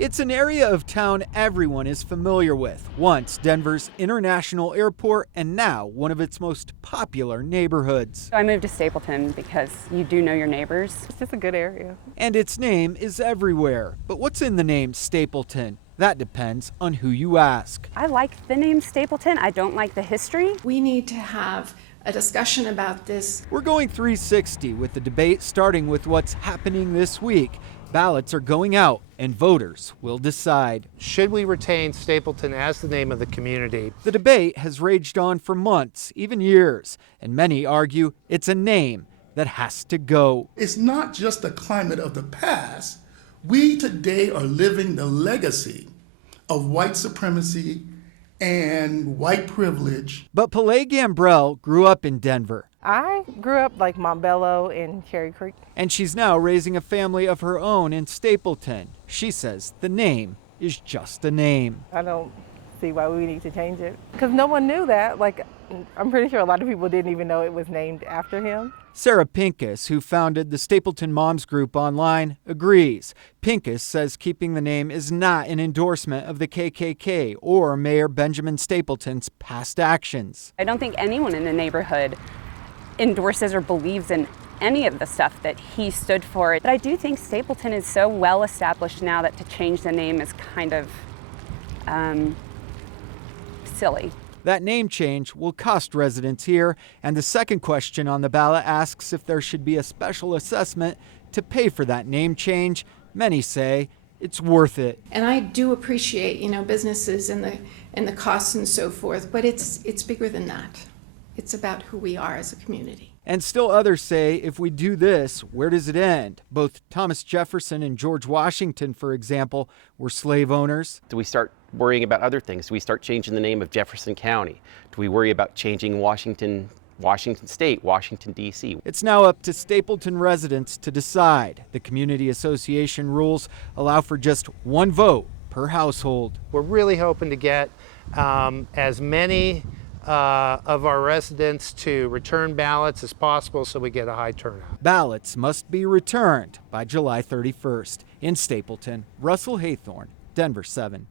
It's an area of town everyone is familiar with, once Denver's international airport and now one of its most popular neighborhoods. I moved to Stapleton because you do know your neighbors. It's just a good area. And its name is everywhere. But what's in the name Stapleton? That depends on who you ask. I like the name Stapleton. I don't like the history. We need to have a discussion about this. We're going 360 with the debate starting with what's happening this week. Ballots are going out and voters will decide. Should we retain Stapleton as the name of the community? The debate has raged on for months, even years, and many argue it's a name that has to go. It's not just the climate of the past. We today are living the legacy of white supremacy and white privilege. But Pele Gambrell grew up in Denver. I grew up like Montbello and Cherry Creek. And she's now raising a family of her own in Stapleton. She says the name is just a name. I don't see why we need to change it. Because no one knew that. Like, I'm pretty sure a lot of people didn't even know it was named after him. Sarah Pincus, who founded the Stapleton Moms Group online, agrees. Pincus says keeping the name is not an endorsement of the KKK or Mayor Benjamin Stapleton's past actions. I don't think anyone in the neighborhood endorses or believes in any of the stuff that he stood for. But I do think Stapleton is so well established now that to change the name is kind of silly. That name change will cost residents here, and the second question on the ballot asks if there should be a special assessment to pay for that name change. Many say it's worth it. And I do appreciate, businesses and the costs and so forth, but it's bigger than that. It's about who we are as a community. And still others say, if we do this, where does it end? Both Thomas Jefferson and George Washington, for example, were slave owners. Do we start worrying about other things? Do we start changing the name of Jefferson County? Do we worry about changing Washington State, Washington, D.C.? It's now up to Stapleton residents to decide. The community association rules allow for just one vote per household. We're really hoping to get as many of our residents to return ballots as possible so we get a high turnout. Ballots must be returned by July 31st. In Stapleton, Russell Haythorne, Denver 7.